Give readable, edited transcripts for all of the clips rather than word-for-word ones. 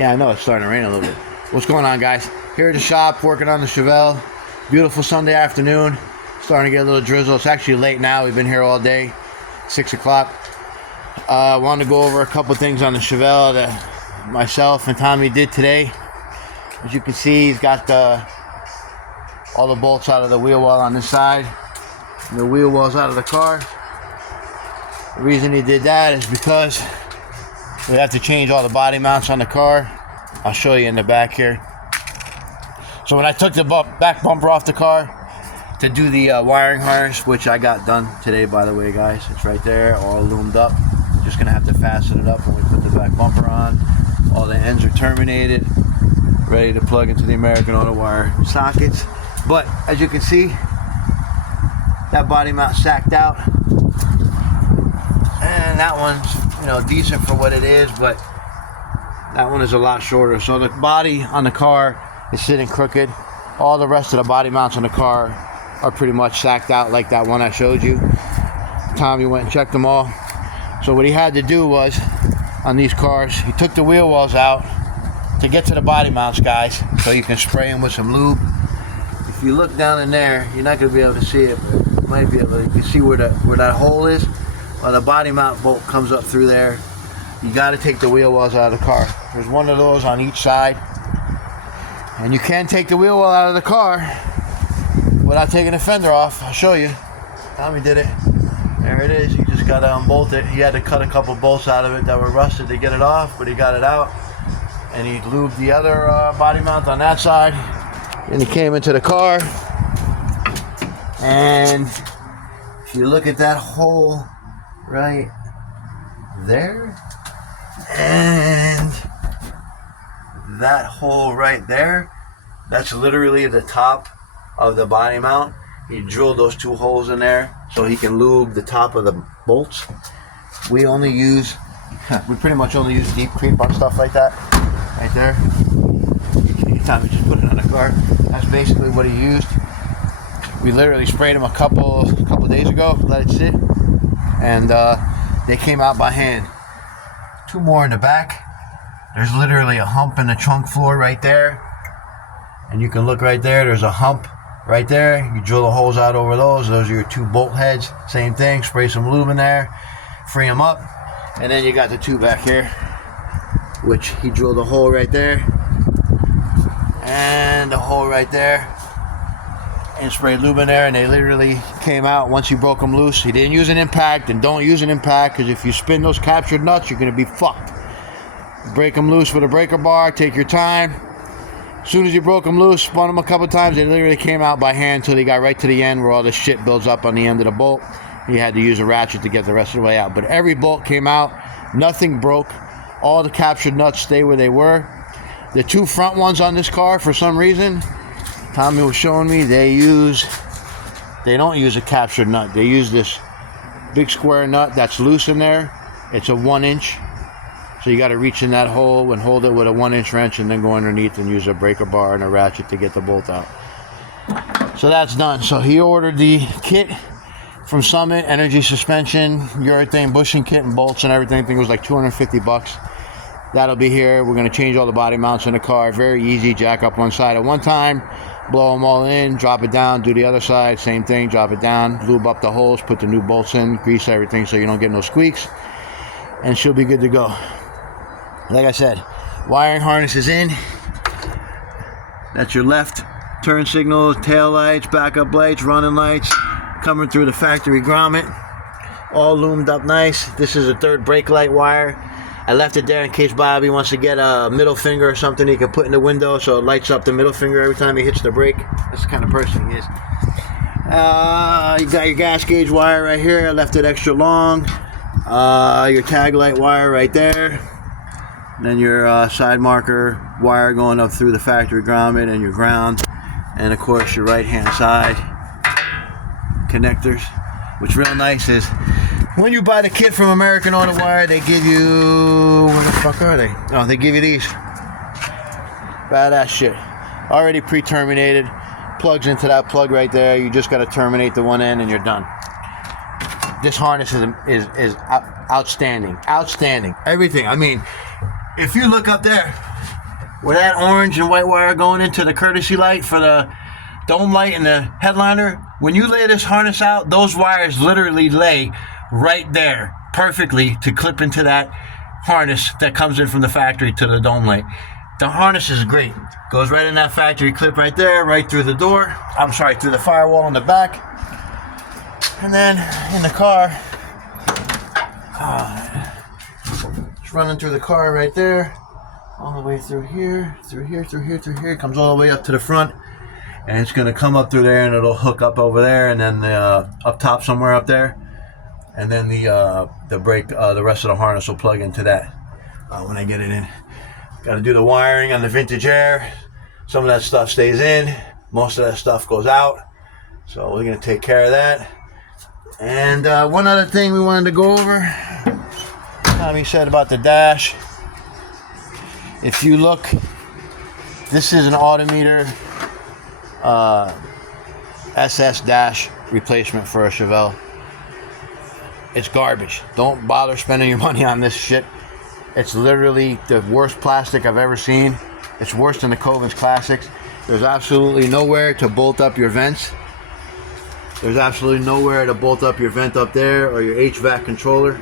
Yeah, I know it's starting to rain a little bit. What's going on, guys? Here at the shop, working on the Chevelle. Beautiful Sunday afternoon. Starting to get a little drizzle. It's actually late now. We've been here all day. 6 o'clock. I wanted to go over a couple things on the Chevelle that myself and Tommy did today. As you can see, he's got all the bolts out of the wheel well on this side. And the wheel wells out of the car. The reason he did that is because we have to change all the body mounts on the car. I'll show you in the back here. So when I took the back bumper off the car to do the wiring harness, which I got done today, by the way, guys. It's right there, all loomed up. Just gonna have to fasten it up when we put the back bumper on. All the ends are terminated, ready to plug into the American Auto wire sockets. But as you can see, that body mount sacked out, and that one's, you know, decent for what it is, but that one is a lot shorter. So the body on the car is sitting crooked. All the rest of the body mounts on the car are pretty much sacked out like that one I showed you. Tommy went and checked them all. So what he had to do was, on these cars, he took the wheel wells out to get to the body mounts, guys, so you can spray them with some lube. If you look down in there, you're not going to be able to see it, but you might be able to. You can see where that hole is. Well, the body mount bolt comes up through there. You got to take the wheel wells out of the car. There's one of those on each side. And you can take the wheel well out of the car without taking the fender off. I'll show you. Tommy did it. There it is. You just got to unbolt it. He had to cut a couple bolts out of it that were rusted to get it off, but he got it out. And he lubed the other body mount on that side. And he came into the car. And if you look at that hole right there, and that hole right there, that's literally the top of the body mount. He drilled those two holes in there so he can lube the top of the bolts. We pretty much only use deep creep on stuff like that. Right there. Anytime we just put it on the car. That's basically what he used. We literally sprayed them a couple days ago, let it sit, and they came out by hand. Two more in the back. There's literally a hump in the trunk floor right there, and you can look right there. There's a hump right there. You drill the holes out over those. Those are your two bolt heads. Same thing. Spray some lube in there, free them up, and then you got the two back here, which he drilled a hole right there and a hole right there, and sprayed lube in there, and they literally came out once he broke them loose. He didn't use an impact, and don't use an impact, because if you spin those captured nuts, you're going to be fucked. Break them loose with a breaker bar. Take your time. As soon as you broke them loose, spun them a couple times, they literally came out by hand until they got right to the end where all the shit builds up on the end of the bolt. You had to use a ratchet to get the rest of the way out. But every bolt came out. Nothing broke. All the captured nuts stay where they were. The two front ones on this car, for some reason, Tommy was showing me, they don't use a captured nut. They use this big square nut that's loose in there. It's a 1-inch. So you got to reach in that hole and hold it with a 1-inch wrench, and then go underneath and use a breaker bar and a ratchet to get the bolt out. So that's done. So he ordered the kit from Summit, energy suspension, urethane bushing kit, and bolts and everything. I think it was like $250. That'll be here. We're going to change all the body mounts in the car. Very easy. Jack up one side at one time, blow them all in, drop it down, do the other side, same thing, drop it down, lube up the holes, put the new bolts in, grease everything so you don't get no squeaks, and she'll be good to go. Like I said, wiring harness is in. That's your left turn signals, tail lights, backup lights, running lights, coming through the factory grommet, all loomed up nice. This is a third brake light wire. I left it there in case Bobby wants to get a middle finger or something he can put in the window so it lights up the middle finger every time he hits the brake. That's the kind of person he is. You got your gas gauge wire right here. I left it extra long. Your tag light wire right there. And then your side marker wire going up through the factory grommet, and your ground. And of course your right hand side connectors. What's real nice is when you buy the kit from American Auto Wire, they give you, where the fuck are they? Oh, they give you these. Badass shit. Already pre-terminated. Plugs into that plug right there. You just got to terminate the one end and you're done. This harness is outstanding. Outstanding. Everything. I mean, if you look up there, where that orange and white wire going into the courtesy light for the dome light and the headliner, when you lay this harness out, those wires literally lay right there perfectly to clip into that harness that comes in from the factory to the dome light. The harness is great. Goes right in that factory clip right there, right through the door. I'm sorry, through the firewall in the back. And then in the car, it's running through the car right there, all the way through here, through here, through here, through here. It comes all the way up to the front, and it's gonna come up through there, and it'll hook up over there, and then up top somewhere up there, and then the brake, the rest of the harness will plug into that when I get it in. Got to do the wiring on the Vintage Air. Some of that stuff stays in. Most of that stuff goes out. So we're going to take care of that. And one other thing we wanted to go over. Tommy said about the dash. If you look, this is an Autometer SS dash replacement for a Chevelle. It's garbage. Don't bother spending your money on this shit. It's literally the worst plastic I've ever seen. It's worse than the Covens Classics. There's absolutely nowhere to bolt up your vents. There's absolutely nowhere to bolt up your vent up there or your HVAC controller.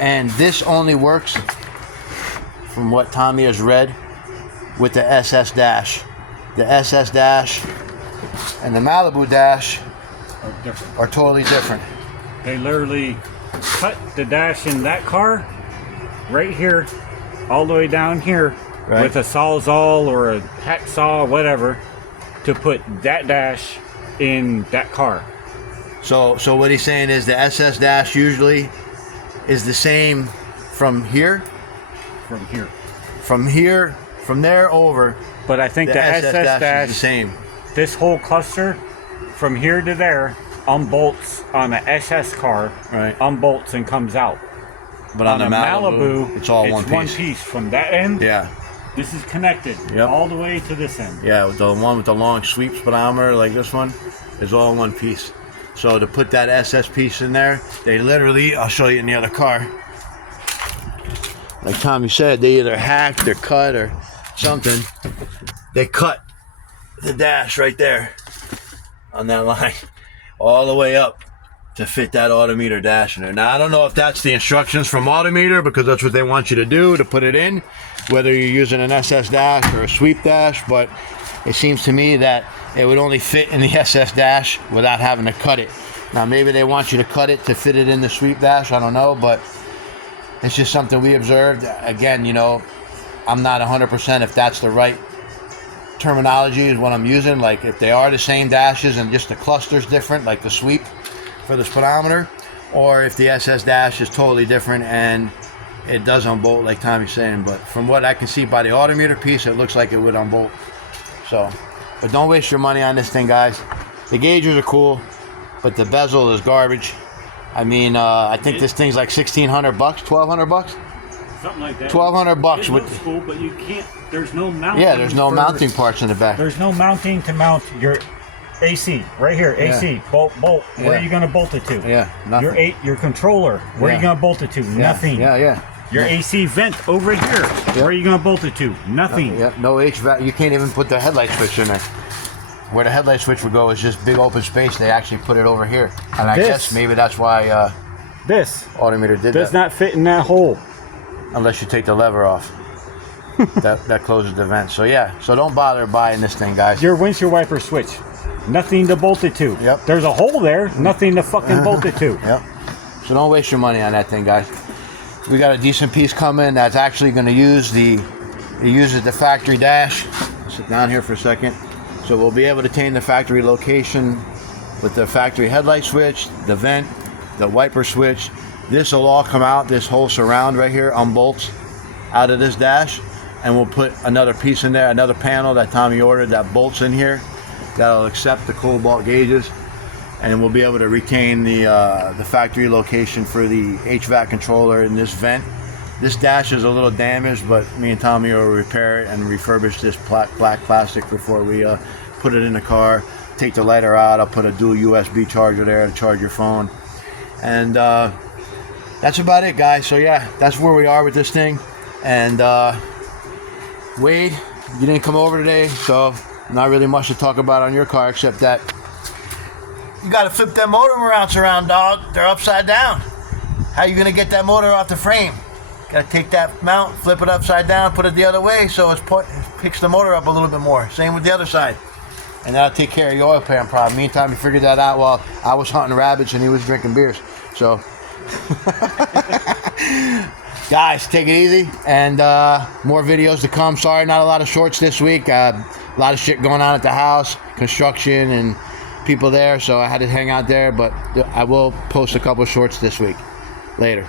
And this only works, from what Tommy has read, with the SS dash. The SS dash and the Malibu dash are totally different. They literally cut the dash in that car right here, all the way down here, right, with a Sawzall or a hacksaw, whatever, to put that dash in that car. So what he's saying is the SS dash usually is the same from here, from there over. But I think the SS dash is the same. This whole cluster, from here to there, unbolts on the SS car, right, unbolts and comes out. But on the Malibu, it's all one piece. From that end. Yeah. This is connected, yep, all the way to this end. Yeah, with the one with the long sweep speedometer like this one is all one piece. So to put that SS piece in there, they literally, I'll show you in the other car. Like Tommy said, they either hacked or cut or something. They cut the dash right there on that line all the way up to fit that Autometer dash in there. Now, I don't know if that's the instructions from Autometer, because that's what they want you to do, to put it in, whether you're using an SS dash or a sweep dash, but it seems to me that it would only fit in the SS dash without having to cut it. Now, maybe they want you to cut it to fit it in the sweep dash, I don't know, but it's just something we observed. Again, you know, I'm not 100% if that's the right terminology is what I'm using, like if they are the same dashes and just the cluster's different, like the sweep for the speedometer, or if the SS dash is totally different and it does unbolt like Tommy's saying. But from what I can see by the Autometer piece, it looks like it would unbolt. So, but don't waste your money on this thing, guys. The gauges are cool, but the bezel is garbage. I mean, I think this thing's like $1,600, $1,200, something like that. $1,200 it looks cool, but you can't. There's no mounting. Yeah, there's no mounting parts in the back. There's no mounting to mount your AC right here. AC, yeah, bolt. Yeah. Where are you gonna bolt it to? Yeah, nothing. Your controller. Where are you gonna bolt it to? Yeah. Nothing. Yeah. Your AC vent over here. Yep. Where are you gonna bolt it to? Nothing. No HVAC. You can't even put the headlight switch in there. Where the headlight switch would go is just big open space. They actually put it over here, and I guess maybe that's why this Autometer did does not fit in that hole unless you take the lever off. that closes the vent. So yeah, so don't bother buying this thing, guys. Your windshield wiper switch, nothing to bolt it to. Yep. There's a hole there, nothing to fucking bolt it to. Yep. So don't waste your money on that thing, guys. We got a decent piece coming that's actually going to use the factory dash. Sit down here for a second. So we'll be able to attain the factory location with the factory headlight switch, the vent, the wiper switch. This will all come out. This whole surround right here unbolts out of this dash. And we'll put another piece in there, another panel that Tommy ordered that bolts in here. That'll accept the cobalt gauges, and we'll be able to retain the factory location for the HVAC controller in this vent. This dash is a little damaged, but me and Tommy will repair it and refurbish this black plastic before we put it in the car. Take the lighter out. I'll put a dual USB charger there to charge your phone, and that's about it, guys. So yeah, that's where we are with this thing, and Wade, you didn't come over today, so not really much to talk about on your car except that you gotta flip them motor mounts around, dog. They're upside down. How you gonna get that motor off the frame? Gotta take that mount, flip it upside down, put it the other way so it picks the motor up a little bit more. Same with the other side. And that'll take care of your oil pan problem. Meantime, you figured that out while I was hunting rabbits and he was drinking beers. So, guys, take it easy. And more videos to come. Sorry, not a lot of shorts this week. A lot of shit going on at the house, construction and people there. So I had to hang out there. But I will post a couple of shorts this week. Later.